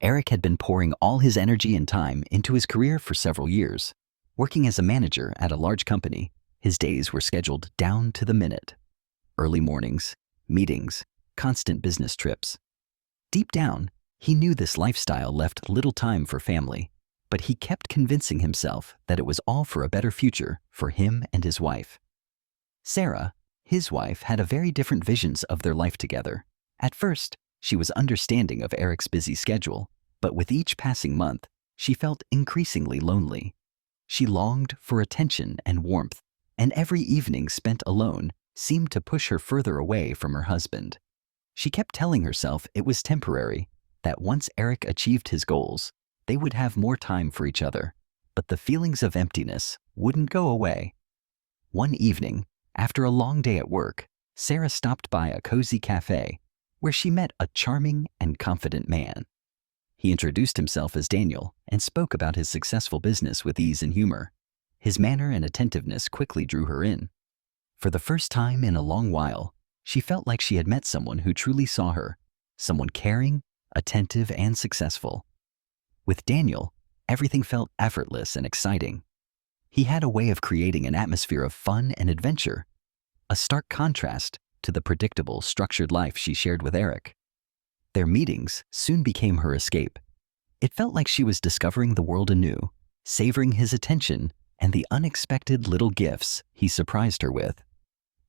Eric had been pouring all his energy and time into his career for several years. Working as a manager at a large company, his days were scheduled down to the minute. Early mornings, meetings, constant business trips. Deep down, he knew this lifestyle left little time for family, but he kept convincing himself that it was all for a better future for him and his wife. Sarah, his wife, had a very different visions of their life together. At first, she was understanding of Eric's busy schedule, but with each passing month, she felt increasingly lonely. She longed for attention and warmth, and every evening spent alone seemed to push her further away from her husband. She kept telling herself it was temporary, that once Eric achieved his goals, they would have more time for each other, but the feelings of emptiness wouldn't go away. One evening, after a long day at work, Sarah stopped by a cozy cafe where she met a charming and confident man. He introduced himself as Daniel and spoke about his successful business with ease and humor. His manner and attentiveness quickly drew her in. For the first time in a long while, she felt like she had met someone who truly saw her, someone caring, attentive, and successful. With Daniel, everything felt effortless and exciting. He had a way of creating an atmosphere of fun and adventure, a stark contrast to the predictable, structured life she shared with Eric. Their meetings soon became her escape. It felt like she was discovering the world anew, savoring his attention and the unexpected little gifts he surprised her with.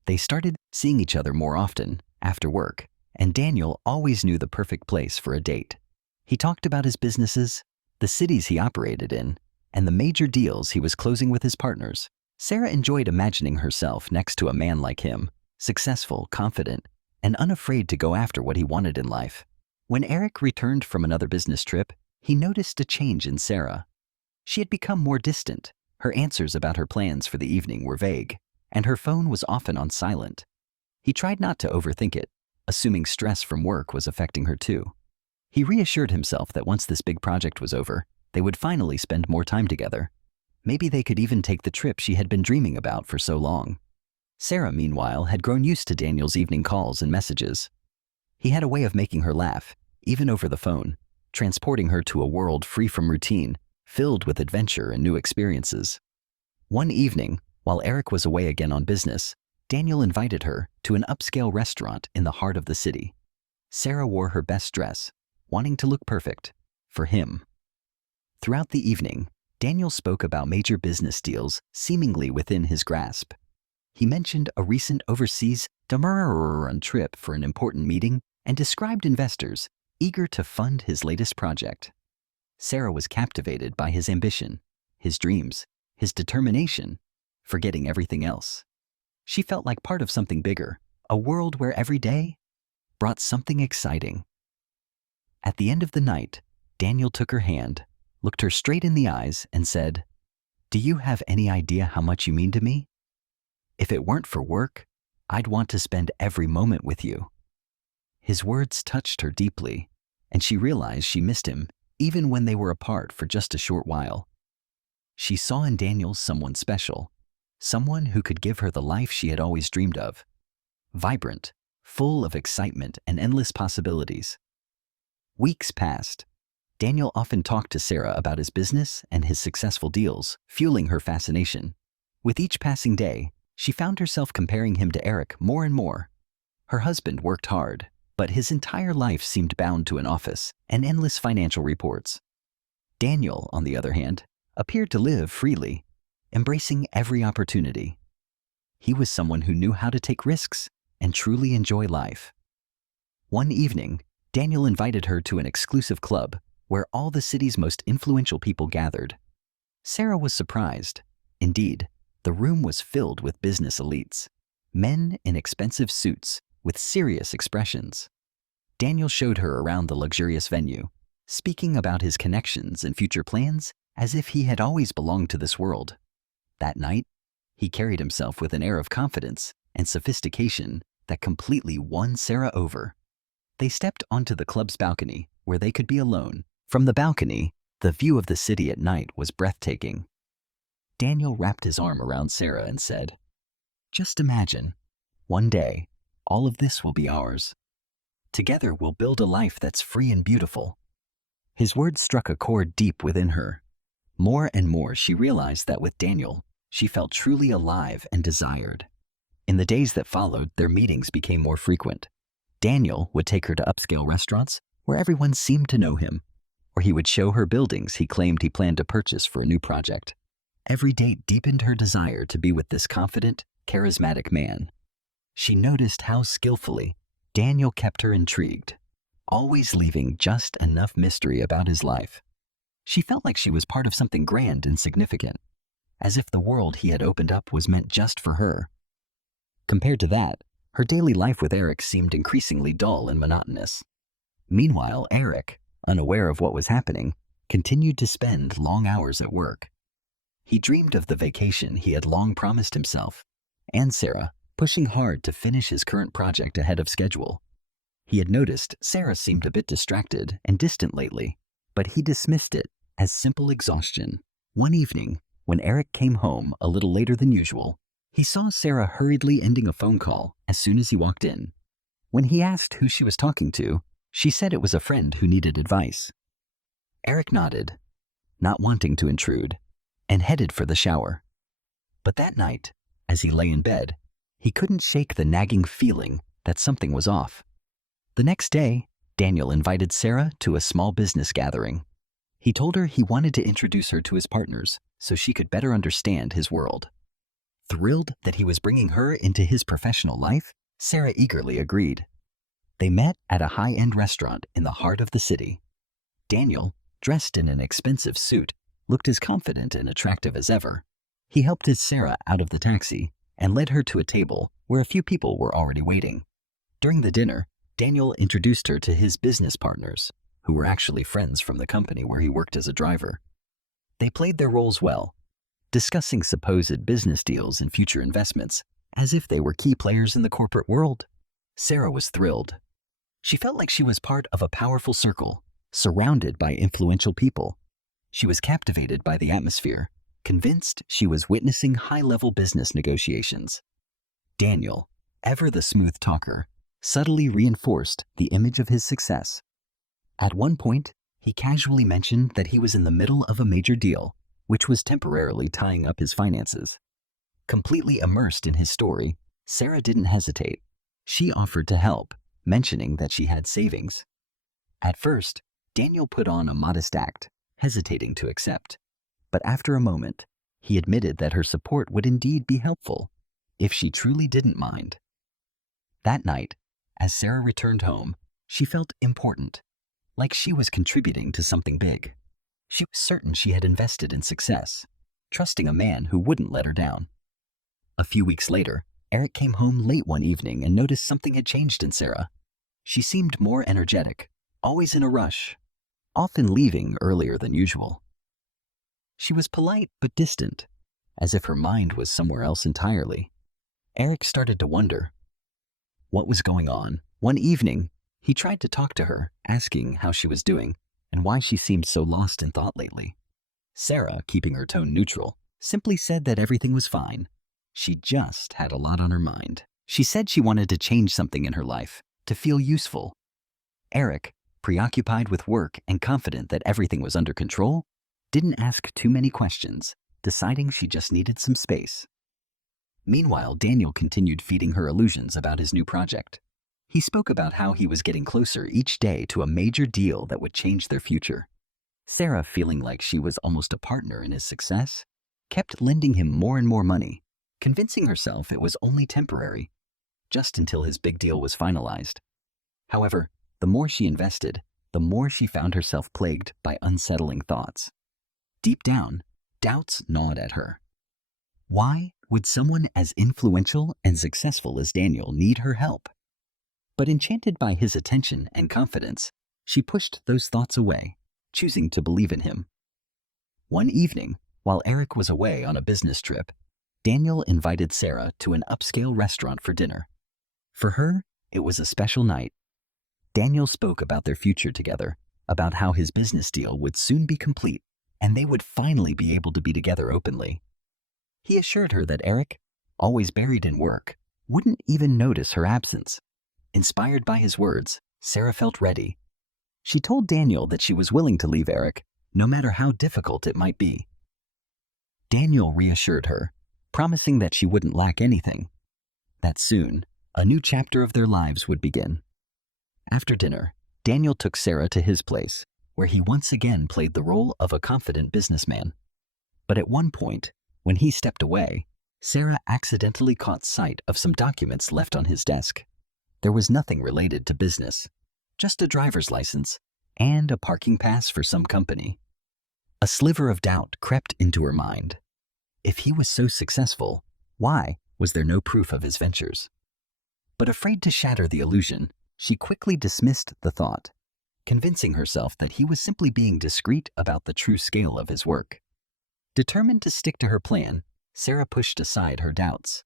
They started seeing each other more often after work, and Daniel always knew the perfect place for a date. He talked about his businesses, the cities he operated in, and the major deals he was closing with his partners. Sarah enjoyed imagining herself next to a man like him, successful, confident, and unafraid to go after what he wanted in life. When Eric returned from another business trip, he noticed a change in Sarah. She had become more distant. Her answers about her plans for the evening were vague, and her phone was often on silent. He tried not to overthink it, assuming stress from work was affecting her too. He reassured himself that once this big project was over, they would finally spend more time together. Maybe they could even take the trip she had been dreaming about for so long. Sarah, meanwhile, had grown used to Daniel's evening calls and messages. He had a way of making her laugh, even over the phone, transporting her to a world free from routine, filled with adventure and new experiences. One evening, while Eric was away again on business, Daniel invited her to an upscale restaurant in the heart of the city. Sarah wore her best dress, wanting to look perfect for him. Throughout the evening, Daniel spoke about major business deals seemingly within his grasp. He mentioned a recent overseas trip for an important meeting and described investors eager to fund his latest project. Sarah was captivated by his ambition, his dreams, his determination, forgetting everything else. She felt like part of something bigger, a world where every day brought something exciting. At the end of the night, Daniel took her hand, looked her straight in the eyes, and said, "Do you have any idea how much you mean to me? If it weren't for work, I'd want to spend every moment with you." His words touched her deeply, and she realized she missed him even when they were apart for just a short while. She saw in Daniel someone special, someone who could give her the life she had always dreamed of. Vibrant, full of excitement and endless possibilities. Weeks passed. Daniel often talked to Sarah about his business and his successful deals, fueling her fascination. With each passing day, she found herself comparing him to Eric more and more. Her husband worked hard, but his entire life seemed bound to an office and endless financial reports. Daniel, on the other hand, appeared to live freely, embracing every opportunity. He was someone who knew how to take risks and truly enjoy life. One evening, Daniel invited her to an exclusive club where all the city's most influential people gathered. Sarah was surprised. Indeed, the room was filled with business elites, men in expensive suits with serious expressions. Daniel showed her around the luxurious venue, speaking about his connections and future plans as if he had always belonged to this world. That night, he carried himself with an air of confidence and sophistication that completely won Sarah over. They stepped onto the club's balcony where they could be alone. From the balcony, the view of the city at night was breathtaking. Daniel wrapped his arm around Sarah and said, "Just imagine, one day, all of this will be ours. Together we'll build a life that's free and beautiful." His words struck a chord deep within her. More and more, she realized that with Daniel, she felt truly alive and desired. In the days that followed, their meetings became more frequent. Daniel would take her to upscale restaurants where everyone seemed to know him, or he would show her buildings he claimed he planned to purchase for a new project. Every date deepened her desire to be with this confident, charismatic man. She noticed how skillfully Daniel kept her intrigued, always leaving just enough mystery about his life. She felt like she was part of something grand and significant, as if the world he had opened up was meant just for her. Compared to that, her daily life with Eric seemed increasingly dull and monotonous. Meanwhile, Eric, unaware of what was happening, continued to spend long hours at work. He dreamed of the vacation he had long promised himself, and Sarah, pushing hard to finish his current project ahead of schedule. He had noticed Sarah seemed a bit distracted and distant lately, but he dismissed it as simple exhaustion. One evening, when Eric came home a little later than usual, he saw Sarah hurriedly ending a phone call as soon as he walked in. When he asked who she was talking to, she said it was a friend who needed advice. Eric nodded, not wanting to intrude, and headed for the shower. But that night, as he lay in bed, he couldn't shake the nagging feeling that something was off. The next day, Daniel invited Sarah to a small business gathering. He told her he wanted to introduce her to his partners so she could better understand his world. Thrilled that he was bringing her into his professional life, Sarah eagerly agreed. They met at a high-end restaurant in the heart of the city. Daniel, dressed in an expensive suit, looked as confident and attractive as ever. He helped his Sarah out of the taxi and led her to a table where a few people were already waiting. During the dinner, Daniel introduced her to his business partners, who were actually friends from the company where he worked as a driver. They played their roles well, discussing supposed business deals and future investments as if they were key players in the corporate world. Sarah was thrilled. She felt like she was part of a powerful circle, surrounded by influential people. She was captivated by the atmosphere, convinced she was witnessing high-level business negotiations. Daniel, ever the smooth talker, subtly reinforced the image of his success. At one point, he casually mentioned that he was in the middle of a major deal, which was temporarily tying up his finances. Completely immersed in his story, Sarah didn't hesitate. She offered to help, mentioning that she had savings. At first, Daniel put on a modest act, hesitating to accept. But after a moment, he admitted that her support would indeed be helpful, if she truly didn't mind. That night, as Sarah returned home, she felt important, like she was contributing to something big. She was certain she had invested in success, trusting a man who wouldn't let her down. A few weeks later, Eric came home late one evening and noticed something had changed in Sarah. She seemed more energetic, always in a rush, often leaving earlier than usual. She was polite but distant, as if her mind was somewhere else entirely. Eric started to wonder what was going on. One evening, he tried to talk to her, asking how she was doing and why she seemed so lost in thought lately. Sarah, keeping her tone neutral, simply said that everything was fine. She just had a lot on her mind. She said she wanted to change something in her life, to feel useful. Eric, preoccupied with work and confident that everything was under control, didn't ask too many questions, deciding she just needed some space. Meanwhile, Daniel continued feeding her illusions about his new project. He spoke about how he was getting closer each day to a major deal that would change their future. Sarah, feeling like she was almost a partner in his success, kept lending him more and more money, convincing herself it was only temporary, just until his big deal was finalized. However, the more she invested, the more she found herself plagued by unsettling thoughts. Deep down, doubts gnawed at her. Why would someone as influential and successful as Daniel need her help? But enchanted by his attention and confidence, she pushed those thoughts away, choosing to believe in him. One evening, while Eric was away on a business trip, Daniel invited Sarah to an upscale restaurant for dinner. For her, it was a special night. Daniel spoke about their future together, about how his business deal would soon be complete, and they would finally be able to be together openly. He assured her that Eric, always buried in work, wouldn't even notice her absence. Inspired by his words, Sarah felt ready. She told Daniel that she was willing to leave Eric, no matter how difficult it might be. Daniel reassured her, promising that she wouldn't lack anything, that soon a new chapter of their lives would begin. After dinner, Daniel took Sarah to his place, where he once again played the role of a confident businessman. But at one point, when he stepped away, Sarah accidentally caught sight of some documents left on his desk. There was nothing related to business, just a driver's license and a parking pass for some company. A sliver of doubt crept into her mind. If he was so successful, why was there no proof of his ventures? But afraid to shatter the illusion, she quickly dismissed the thought, convincing herself that he was simply being discreet about the true scale of his work. Determined to stick to her plan, Sarah pushed aside her doubts.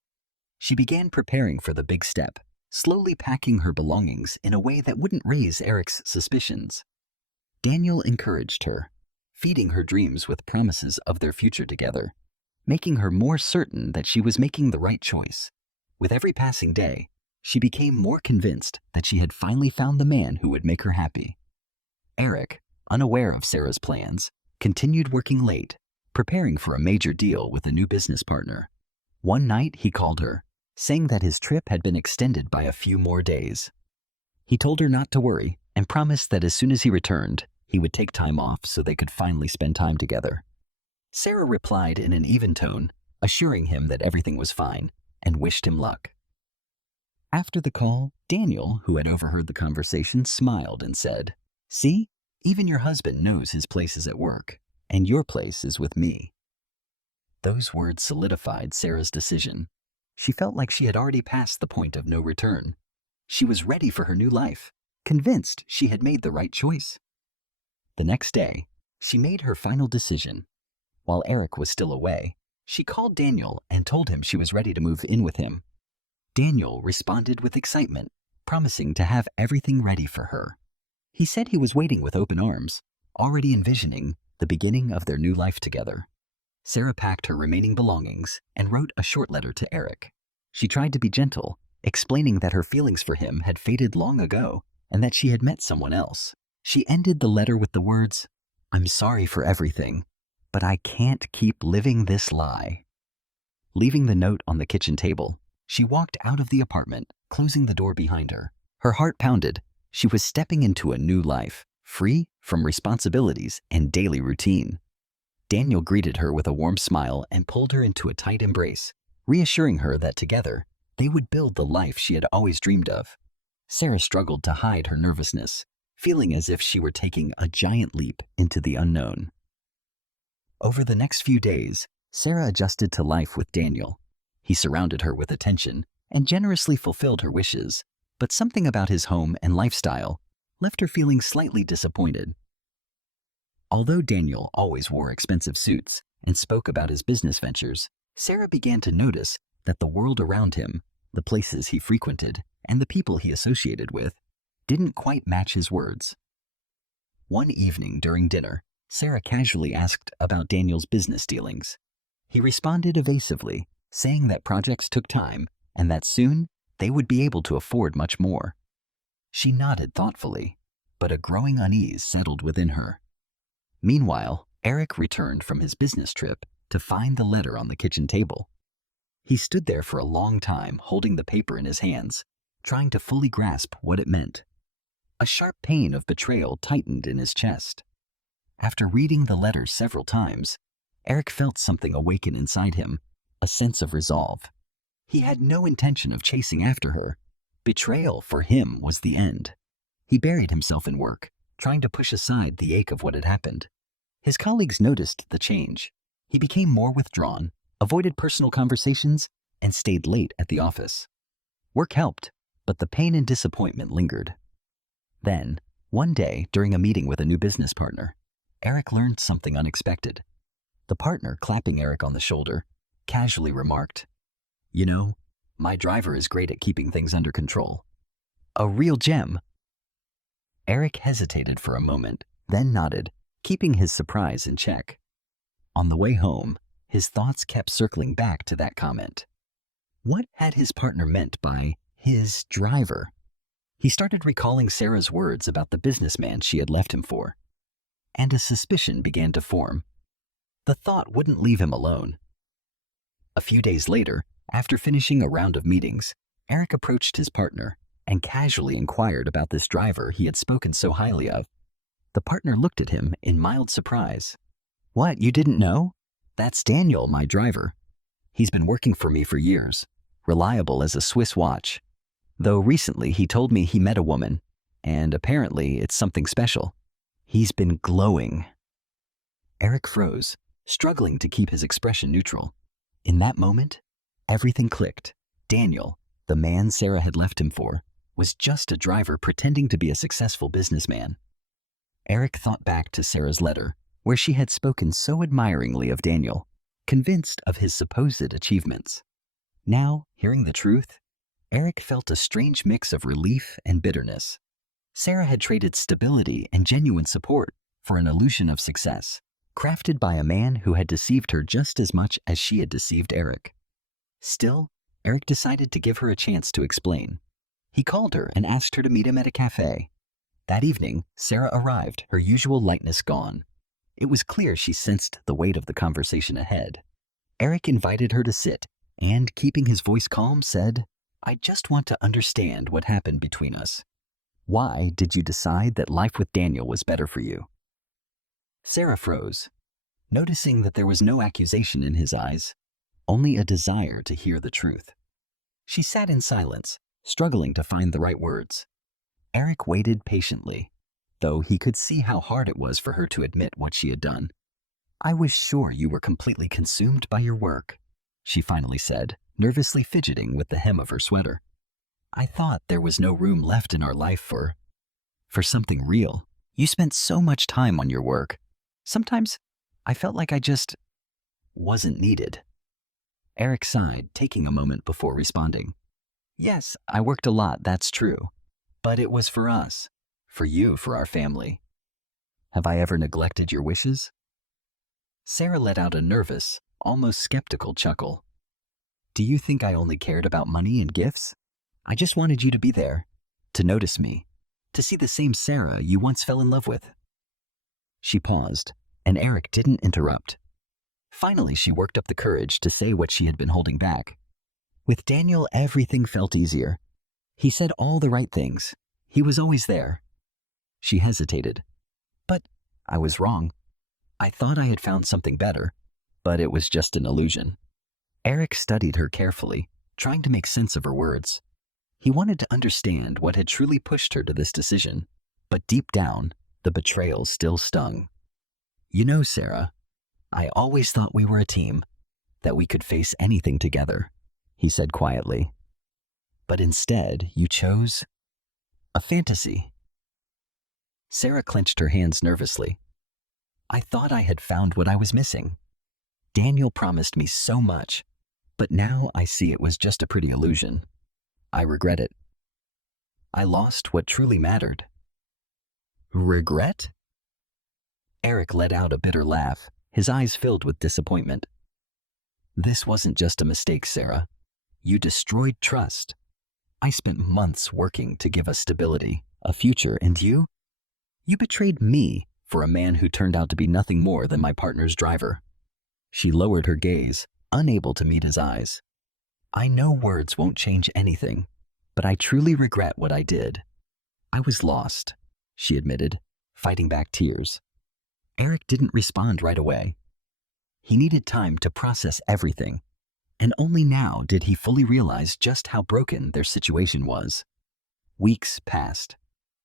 She began preparing for the big step, slowly packing her belongings in a way that wouldn't raise Eric's suspicions. Daniel encouraged her, feeding her dreams with promises of their future together, making her more certain that she was making the right choice. With every passing day, she became more convinced that she had finally found the man who would make her happy. Eric, unaware of Sarah's plans, continued working late, preparing for a major deal with a new business partner. One night he called her, saying that his trip had been extended by a few more days. He told her not to worry and promised that as soon as he returned, he would take time off so they could finally spend time together. Sarah replied in an even tone, assuring him that everything was fine, and wished him luck. After the call, Daniel, who had overheard the conversation, smiled and said, "See, even your husband knows his place is at work, and your place is with me." Those words solidified Sarah's decision. She felt like she had already passed the point of no return. She was ready for her new life, convinced she had made the right choice. The next day, she made her final decision. While Eric was still away, she called Daniel and told him she was ready to move in with him. Daniel responded with excitement, promising to have everything ready for her. He said he was waiting with open arms, already envisioning the beginning of their new life together. Sarah packed her remaining belongings and wrote a short letter to Eric. She tried to be gentle, explaining that her feelings for him had faded long ago and that she had met someone else. She ended the letter with the words, "I'm sorry for everything, but I can't keep living this lie." Leaving the note on the kitchen table, she walked out of the apartment, closing the door behind her. Her heart pounded. She was stepping into a new life, free from responsibilities and daily routine. Daniel greeted her with a warm smile and pulled her into a tight embrace, reassuring her that together they would build the life she had always dreamed of. Sarah struggled to hide her nervousness, feeling as if she were taking a giant leap into the unknown. Over the next few days, Sarah adjusted to life with Daniel. He surrounded her with attention and generously fulfilled her wishes, but something about his home and lifestyle left her feeling slightly disappointed. Although Daniel always wore expensive suits and spoke about his business ventures, Sarah began to notice that the world around him, the places he frequented, and the people he associated with, didn't quite match his words. One evening during dinner, Sarah casually asked about Daniel's business dealings. He responded evasively, saying that projects took time and that soon they would be able to afford much more. She nodded thoughtfully, but a growing unease settled within her. Meanwhile, Eric returned from his business trip to find the letter on the kitchen table. He stood there for a long time, holding the paper in his hands, trying to fully grasp what it meant. A sharp pain of betrayal tightened in his chest. After reading the letter several times, Eric felt something awaken inside him, a sense of resolve. He had no intention of chasing after her. Betrayal for him was the end. He buried himself in work, trying to push aside the ache of what had happened. His colleagues noticed the change. He became more withdrawn, avoided personal conversations, and stayed late at the office. Work helped, but the pain and disappointment lingered. Then, one day during a meeting with a new business partner, Eric learned something unexpected. The partner, clapping Eric on the shoulder, casually remarked, "You know, my driver is great at keeping things under control." A real gem. Eric hesitated for a moment, then nodded, keeping his surprise in check. On the way home, his thoughts kept circling back to that comment. What had his partner meant by his driver? He started recalling Sarah's words about the businessman she had left him for, and a suspicion began to form. The thought wouldn't leave him alone. A few days later, after finishing a round of meetings, Eric approached his partner and casually inquired about this driver he had spoken so highly of. The partner looked at him in mild surprise. "What, you didn't know? That's Daniel, my driver. He's been working for me for years, reliable as a Swiss watch. Though recently he told me he met a woman, and apparently it's something special. He's been glowing." Eric froze, struggling to keep his expression neutral. In that moment, everything clicked. Daniel, the man Sarah had left him for, was just a driver pretending to be a successful businessman. Eric thought back to Sarah's letter, where she had spoken so admiringly of Daniel, convinced of his supposed achievements. Now, hearing the truth, Eric felt a strange mix of relief and bitterness. Sarah had traded stability and genuine support for an illusion of success, crafted by a man who had deceived her just as much as she had deceived Eric. Still, Eric decided to give her a chance to explain. He called her and asked her to meet him at a cafe. That evening, Sarah arrived, her usual lightness gone. It was clear she sensed the weight of the conversation ahead. Eric invited her to sit and, keeping his voice calm, said, "I just want to understand what happened between us. Why did you decide that life with Daniel was better for you?" Sarah froze, noticing that there was no accusation in his eyes, only a desire to hear the truth. She sat in silence, struggling to find the right words. Eric waited patiently, though he could see how hard it was for her to admit what she had done. "I was sure you were completely consumed by your work," she finally said, nervously fidgeting with the hem of her sweater. "I thought there was no room left in our life for something real. You spent so much time on your work. Sometimes I felt like I just wasn't needed." Eric sighed, taking a moment before responding. "Yes, I worked a lot, that's true. But it was for us, for you, for our family. Have I ever neglected your wishes?" Sarah let out a nervous, almost skeptical chuckle. "Do you think I only cared about money and gifts? I just wanted you to be there, to notice me, to see the same Sarah you once fell in love with." She paused, and Eric didn't interrupt. Finally, she worked up the courage to say what she had been holding back. "With Daniel, everything felt easier. He said all the right things. He was always there." She hesitated. "But I was wrong. I thought I had found something better, but it was just an illusion." Eric studied her carefully, trying to make sense of her words. He wanted to understand what had truly pushed her to this decision, but deep down, the betrayal still stung. "You know, Sarah, I always thought we were a team, that we could face anything together," he said quietly. "But instead, you chose a fantasy." Sarah clenched her hands nervously. "I thought I had found what I was missing. Daniel promised me so much, but now I see it was just a pretty illusion. I regret it. I lost what truly mattered." "Regret?" Eric let out a bitter laugh, his eyes filled with disappointment. "This wasn't just a mistake, Sarah. You destroyed trust. I spent months working to give us stability, a future, and you betrayed me for a man who turned out to be nothing more than my partner's driver." She lowered her gaze, unable to meet his eyes. "I know words won't change anything, but I truly regret what I did. I was lost," she admitted, fighting back tears. Eric didn't respond right away. He needed time to process everything, and only now did he fully realize just how broken their situation was. Weeks passed.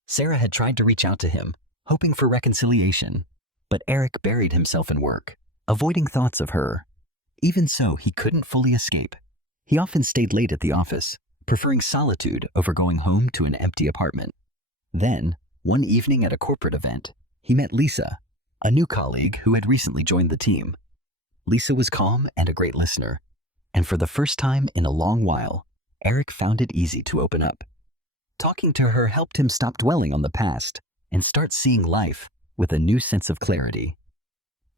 Sarah had tried to reach out to him, hoping for reconciliation, but Eric buried himself in work, avoiding thoughts of her. Even so, he couldn't fully escape. He often stayed late at the office, preferring solitude over going home to an empty apartment. Then, one evening at a corporate event, he met Lisa, a new colleague who had recently joined the team. Lisa was calm and a great listener, and for the first time in a long while, Eric found it easy to open up. Talking to her helped him stop dwelling on the past and start seeing life with a new sense of clarity.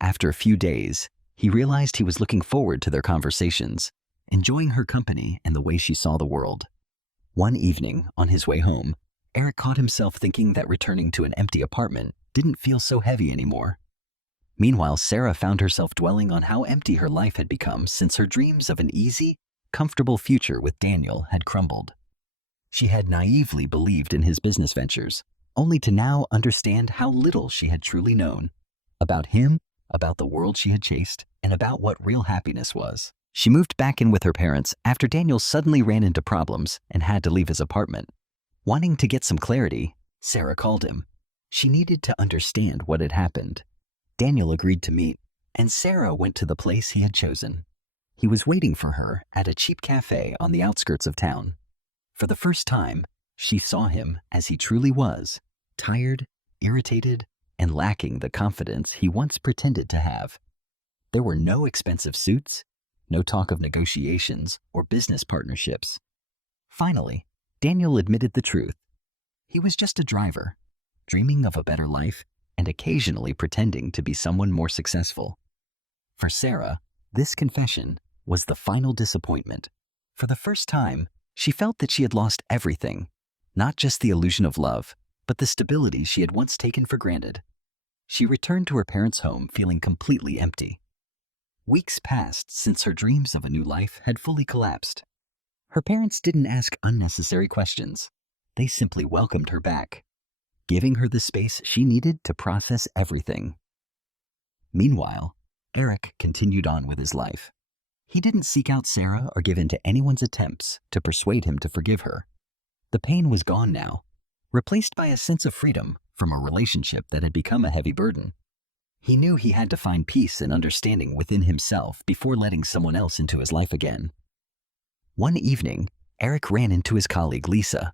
After a few days, he realized he was looking forward to their conversations, enjoying her company and the way she saw the world. One evening, on his way home, Eric caught himself thinking that returning to an empty apartment didn't feel so heavy anymore. Meanwhile, Sarah found herself dwelling on how empty her life had become since her dreams of an easy, comfortable future with Daniel had crumbled. She had naively believed in his business ventures, only to now understand how little she had truly known about him, about the world she had chased, and about what real happiness was. She moved back in with her parents after Daniel suddenly ran into problems and had to leave his apartment. Wanting to get some clarity, Sarah called him. She needed to understand what had happened. Daniel agreed to meet, and Sarah went to the place he had chosen. He was waiting for her at a cheap cafe on the outskirts of town. For the first time, she saw him as he truly was, tired, irritated, and lacking the confidence he once pretended to have. There were no expensive suits, no talk of negotiations or business partnerships. Finally, Daniel admitted the truth. He was just a driver, dreaming of a better life and occasionally pretending to be someone more successful. For Sarah, this confession was the final disappointment. For the first time, she felt that she had lost everything, not just the illusion of love, but the stability she had once taken for granted. She returned to her parents' home feeling completely empty. Weeks passed since her dreams of a new life had fully collapsed. Her parents didn't ask unnecessary questions. They simply welcomed her back, giving her the space she needed to process everything. Meanwhile, Eric continued on with his life. He didn't seek out Sarah or give in to anyone's attempts to persuade him to forgive her. The pain was gone now, replaced by a sense of freedom from a relationship that had become a heavy burden. He knew he had to find peace and understanding within himself before letting someone else into his life again. One evening, Eric ran into his colleague Lisa.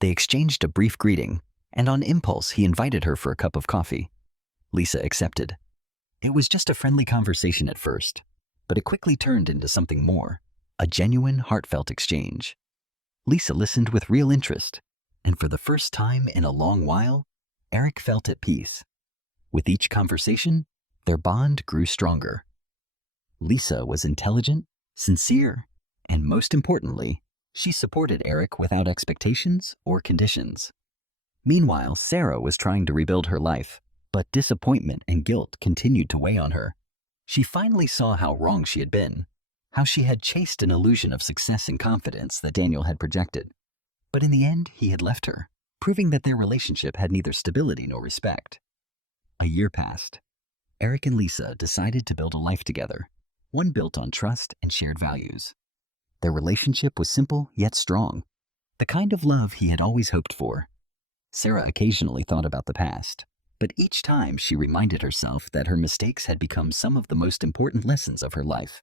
They exchanged a brief greeting, and on impulse he invited her for a cup of coffee. Lisa accepted. It was just a friendly conversation at first, but it quickly turned into something more, a genuine, heartfelt exchange. Lisa listened with real interest, and for the first time in a long while, Eric felt at peace. With each conversation, their bond grew stronger. Lisa was intelligent, sincere, and most importantly, she supported Eric without expectations or conditions. Meanwhile, Sarah was trying to rebuild her life, but disappointment and guilt continued to weigh on her. She finally saw how wrong she had been, how she had chased an illusion of success and confidence that Daniel had projected. But in the end, he had left her, proving that their relationship had neither stability nor respect. A year passed. Eric and Lisa decided to build a life together, one built on trust and shared values. Their relationship was simple yet strong, the kind of love he had always hoped for. Sarah occasionally thought about the past, but each time she reminded herself that her mistakes had become some of the most important lessons of her life.